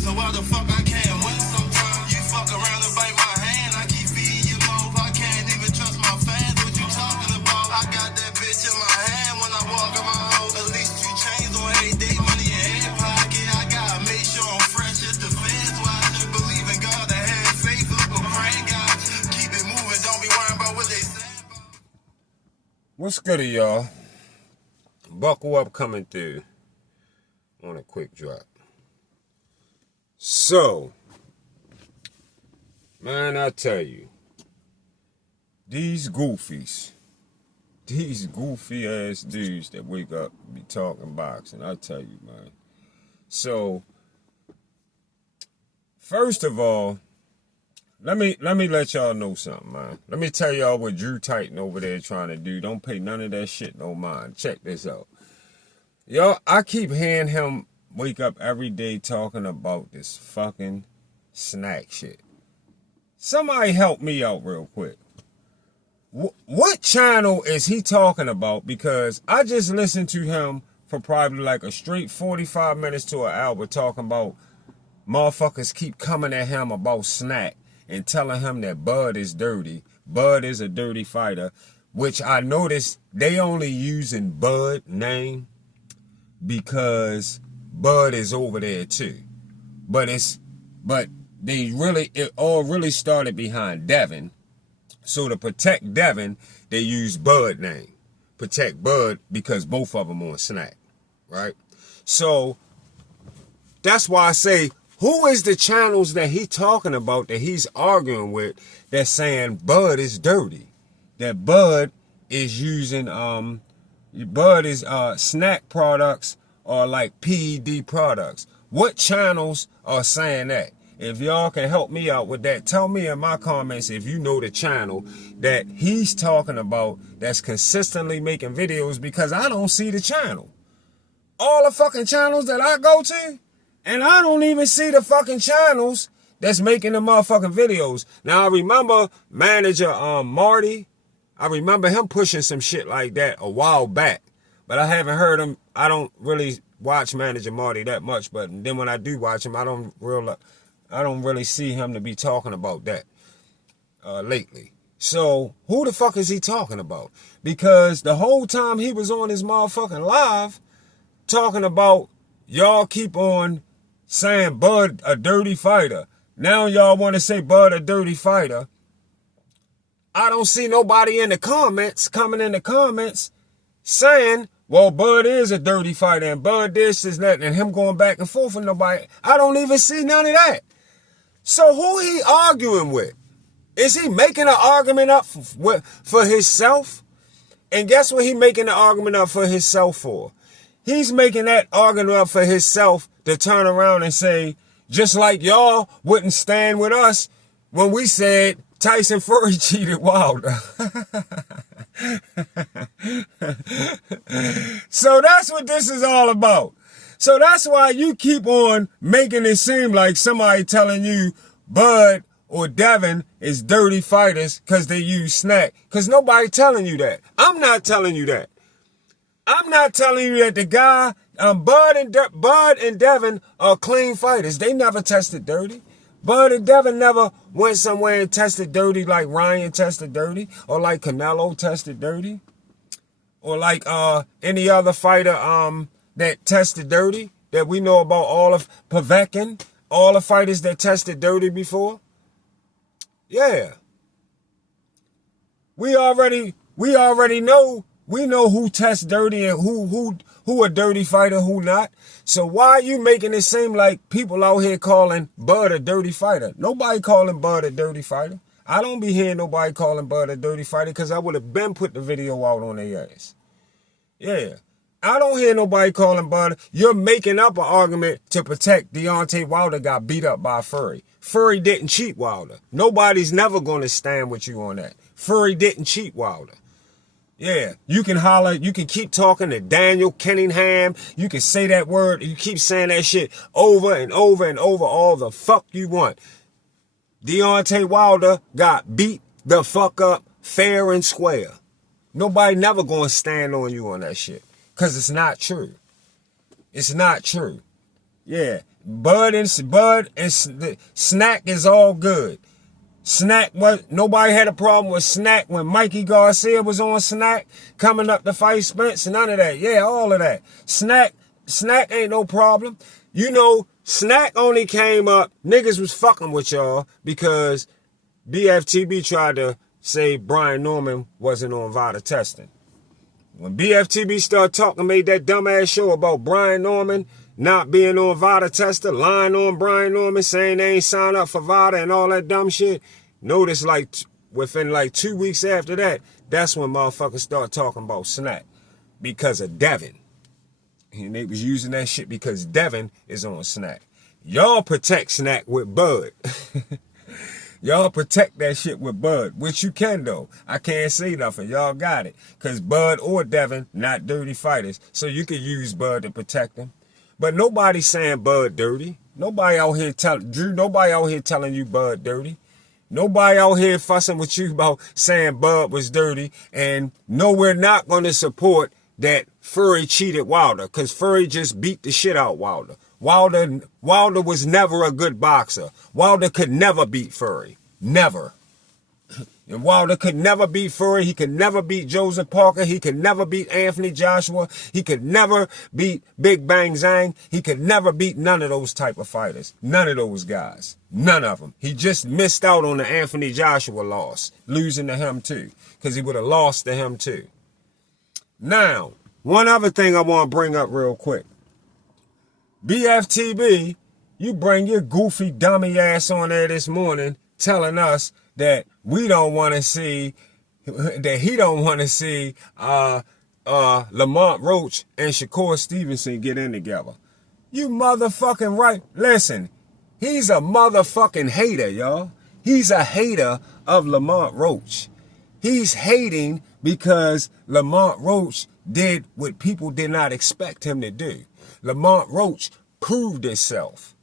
so why the fuck I can't win sometimes? You fuck around and bite my hand, I keep feeding you mouth. I can't even trust my fans, what you talking about? I got that bitch in my hand when I walk around. At least 2 chains on every day, money in every pocket. I gotta make sure I'm fresh as the feds watching. Believe in God, I have faith, look what praying God. Keep it moving, don't be worrying about what they say. What's good, y'all? Buckle up, coming through on a quick drop. So, man, I tell you, these goofy ass dudes that wake up and be talking boxing, I tell you, man. So, first of all, let me let y'all know something, man. Let me tell y'all what Drew Titan over there trying to do. Don't pay none of that shit no mind. Check this out. Y'all, I keep hearing him wake up every day talking about this fucking snack shit. Somebody help me out real quick. What channel is he talking about? Because I just listened to him for probably like a straight 45 minutes to an hour talking about motherfuckers keep coming at him about snack and telling him that Bud is dirty. Bud is a dirty fighter, which I noticed they only using Bud name because Bud is over there too. But it all really started behind Devin. So to protect Devin, they use Bud name. Protect Bud because both of them on snack. Right? So that's why I say, who is the channels that he talking about that he's arguing with that's saying Bud is dirty? That Bud is using snack products or like PED products. What channels are saying that? If y'all can help me out with that, tell me in my comments if you know the channel that he's talking about that's consistently making videos, because I don't see the channel. All the fucking channels that I go to, and I don't even see the fucking channels that's making the motherfucking videos. Now, I remember manager Marty. I remember him pushing some shit like that a while back. But I haven't heard him. I don't really watch manager Marty that much. But then when I do watch him, I don't really see him to be talking about that lately. So who the fuck is he talking about? Because the whole time he was on his motherfucking live talking about y'all keep on saying Bud a dirty fighter. Now y'all want to say Bud a dirty fighter. I don't see nobody in the comments, coming in the comments, saying, well, Bud is a dirty fighter and Bud this is that, and him going back and forth with nobody. I don't even see none of that. So who he arguing with? Is he making an argument up for himself? And guess what he making the argument up for himself for? He's making that argument up for himself to turn around and say, just like y'all wouldn't stand with us when we said Tyson Fury cheated Wilder. So that's what this is all about. So that's why you keep on making it seem like somebody telling you Bud or Devin is dirty fighters because they use snack. Because nobody telling you that. I'm not telling you that. I'm not telling you that the guy, Bud and Devin are clean fighters. They never tested dirty. Bud and Devin never went somewhere and tested dirty like Ryan tested dirty, or like Canelo tested dirty, or like any other fighter that tested dirty that we know about. All of Povetkin, all the fighters that tested dirty before. Yeah, we already know. We know who tests dirty and who a dirty fighter, who not. So why are you making it seem like people out here calling Bud a dirty fighter? Nobody calling Bud a dirty fighter. I don't be hearing nobody calling Bud a dirty fighter because I would have been put the video out on their ass. Yeah. I don't hear nobody calling Bud. You're making up an argument to protect Deontay Wilder got beat up by Fury. Fury didn't cheat Wilder. Nobody's never going to stand with you on that. Fury didn't cheat Wilder. Yeah, you can holler, you can keep talking to Daniel Cunningham, you can say that word, you keep saying that shit over and over and over all the fuck you want. Deontay Wilder got beat the fuck up fair and square. Nobody never gonna stand on you on that shit. Because it's not true. It's not true. Yeah, Bud and Snack is all good. Snack, what? Nobody had a problem with Snack when Mikey Garcia was on Snack coming up to fight Spence. None of that. Yeah, all of that. Snack ain't no problem. You know, Snack only came up. Niggas was fucking with y'all because BFTB tried to say Brian Norman wasn't on VADA testing. When BFTB started talking, made that dumbass show about Brian Norman not being on VADA tester, lying on Brian Norman, saying they ain't signed up for VADA and all that dumb shit. Notice like within like 2 weeks after that, that's when motherfuckers start talking about Snack because of Devin. And they was using that shit because Devin is on Snack. Y'all protect Snack with Bud. Y'all protect that shit with Bud, which you can though. I can't say nothing. Y'all got it. Because Bud or Devin, not dirty fighters. So you can use Bud to protect them. But nobody's saying Bud dirty. Nobody out here telling you Bud dirty. Nobody out here fussing with you about saying Bud was dirty. And no, we're not going to support that Fury cheated Wilder. Because Fury just beat the shit out Wilder. Wilder was never a good boxer. Wilder could never beat Fury. Never. And Wilder could never beat Fury. He could never beat Joseph Parker. He could never beat Anthony Joshua. He could never beat Big Bang Zhang. He could never beat none of those type of fighters. None of those guys. None of them. He just missed out on the Anthony Joshua loss. Losing to him too. Because he would have lost to him too. Now, one other thing I want to bring up real quick. BFTB, you bring your goofy dummy ass on there this morning telling us that we don't want to see, that he don't want to see Lamont Roach and Shakur Stevenson get in together. You motherfucking right. Listen, he's a motherfucking hater, y'all. He's a hater of Lamont Roach. He's hating because Lamont Roach did what people did not expect him to do. Lamont Roach proved himself.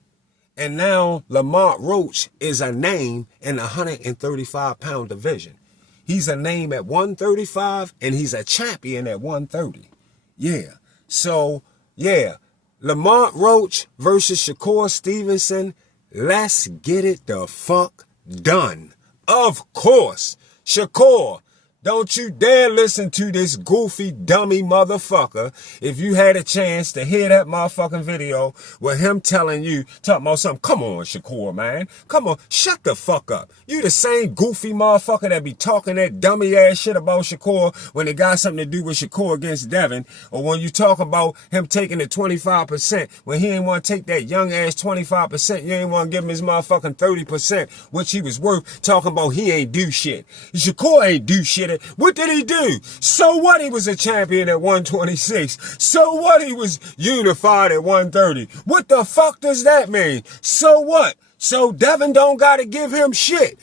And now Lamont Roach is a name in the 135-pound division. He's a name at 135 and he's a champion at 130. Yeah. So, yeah. Lamont Roach versus Shakur Stevenson. Let's get it the fuck done. Of course. Shakur, don't you dare listen to this goofy, dummy motherfucker. If you had a chance to hear that motherfucking video with him telling you, talking about something, come on, Shakur, man. Come on, shut the fuck up. You the same goofy motherfucker that be talking that dummy ass shit about Shakur when it got something to do with Shakur against Devin. Or when you talk about him taking the 25%, when he ain't want to take that young ass 25%, you ain't want to give him his motherfucking 30%, which he was worth, talking about he ain't do shit. Shakur ain't do shit. What did he do? So what? He was a champion at 126. So what? He was unified at 130. What the fuck does that mean? So what? So Devin don't gotta give him shit.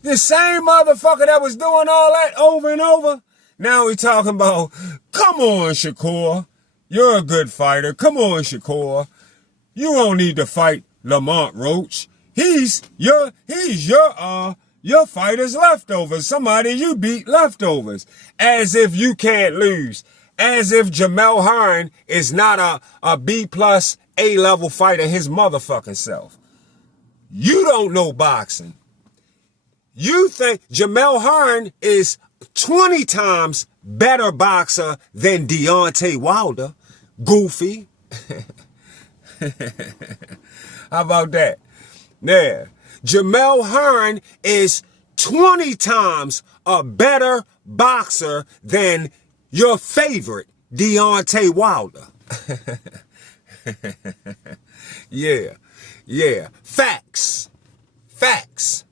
The same motherfucker that was doing all that over and over. Now we talking about, come on, Shakur. You're a good fighter. Come on, Shakur. You don't need to fight Lamont Roach. He's your fighter's leftovers. Somebody you beat leftovers. As if you can't lose. As if Jamel Hearn is not a B+ A-level fighter his motherfucking self. You don't know boxing. You think Jamel Hearn is 20 times better boxer than Deontay Wilder. Goofy. How about that? Yeah. Jamel Hearn is 20 times a better boxer than your favorite, Deontay Wilder. Yeah. Facts.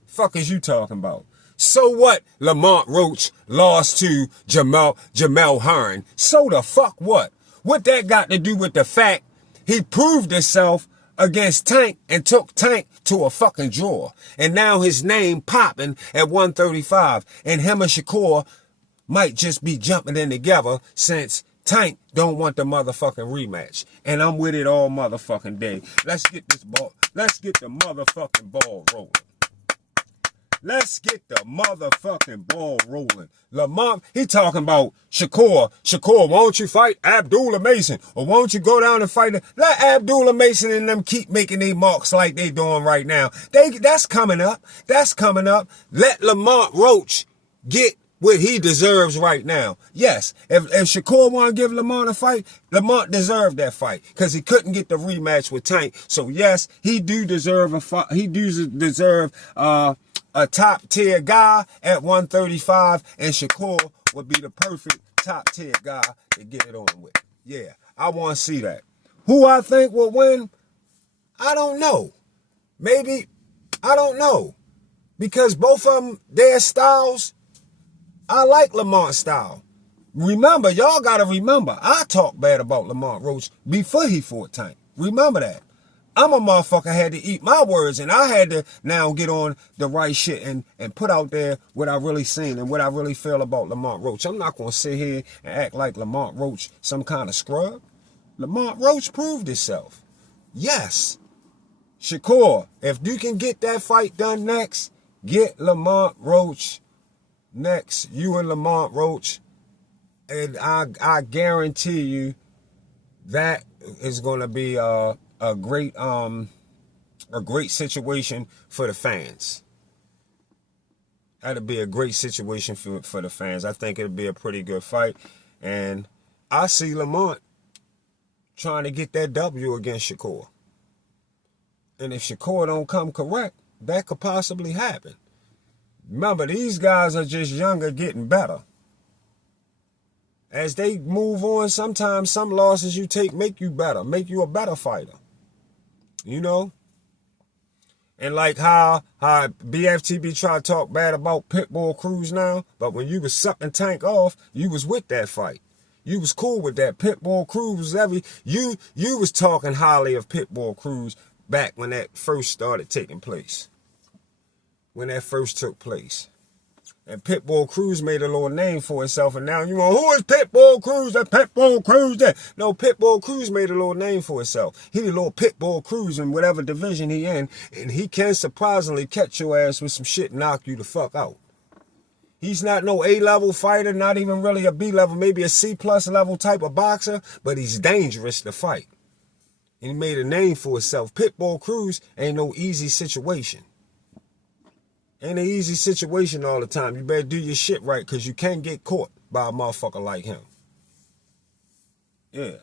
Fuck is you talking about? So what? Lamont Roach lost to Jamel Hearn. So the fuck what? What that got to do with the fact he proved himself against Tank and took Tank to a fucking draw. And now his name popping at 135. And him and Shakur might just be jumping in together since Tank don't want the motherfucking rematch. And I'm with it all motherfucking day. Let's get the motherfucking ball rolling. Let's get the motherfucking ball rolling. Lamont, he talking about Shakur. Shakur, won't you fight Abdullah Mason? Or won't you go down and fight him? Let Abdullah Mason and them keep making their marks like they doing right now. That's coming up. That's coming up. Let Lamont Roach get what he deserves right now. Yes, if Shakur want to give Lamont a fight, Lamont deserved that fight because he couldn't get the rematch with Tank. So yes, he do deserve a fight. He do deserve a top tier guy at 135, and Shakur would be the perfect top tier guy to get it on with. Yeah, I want to see that. Who I think will win, I don't know. Maybe, I don't know, because both of them, their styles. I like Lamont's style. Remember, y'all got to remember, I talked bad about Lamont Roach before he fought Tank. Remember that. I'm a motherfucker, had to eat my words, and I had to now get on the right shit and put out there what I really seen and what I really feel about Lamont Roach. I'm not going to sit here and act like Lamont Roach some kind of scrub. Lamont Roach proved himself. Yes. Shakur, if you can get that fight done next, get Lamont Roach next, you and Lamont Roach, and I guarantee you that is going to be a great situation for the fans. That'll be a great situation for the fans. I think it'll be a pretty good fight, and I see Lamont trying to get that W against Shakur. And if Shakur don't come correct, that could possibly happen. Remember, these guys are just younger, getting better. As they move on, sometimes some losses you take make you better, make you a better fighter. You know? And like how BFTB try to talk bad about Pitbull Cruz now, but when you was sucking Tank off, you was with that fight. You was cool with that. Pitbull Cruz was you was talking highly of Pitbull Cruz back when that first started taking place. When that first took place. And Pitbull Cruz made a little name for himself, and now you know, who is Pitbull Cruz? That Pitbull Cruz that. No, Pitbull Cruz made a little name for himself. He the little Pitbull Cruz in whatever division he in, and he can surprisingly catch your ass with some shit and knock you the fuck out. He's not no A-level fighter, not even really a B-level, maybe a C-plus level type of boxer, but he's dangerous to fight. And he made a name for himself. Pitbull Cruz ain't no easy situation. Ain't an easy situation all the time. You better do your shit right, because you can't get caught by a motherfucker like him. Yeah.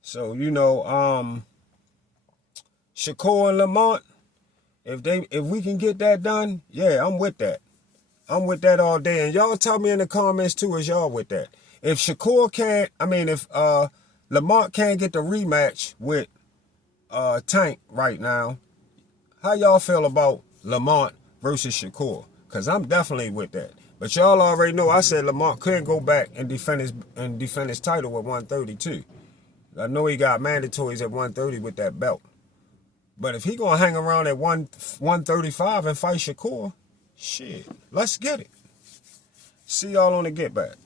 So, you know, Shakur and Lamont, if we can get that done, yeah, I'm with that. I'm with that all day. And y'all tell me in the comments too, is y'all with that? If Shakur can't, if Lamont can't get the rematch with Tank right now, how y'all feel about Lamont versus Shakur? Because I'm definitely with that. But y'all already know I said Lamont couldn't go back and defend his title at 132. I know he got mandatories at 130 with that belt. But if he gonna hang around at 135 and fight Shakur, shit, let's get it. See y'all on the Get Back.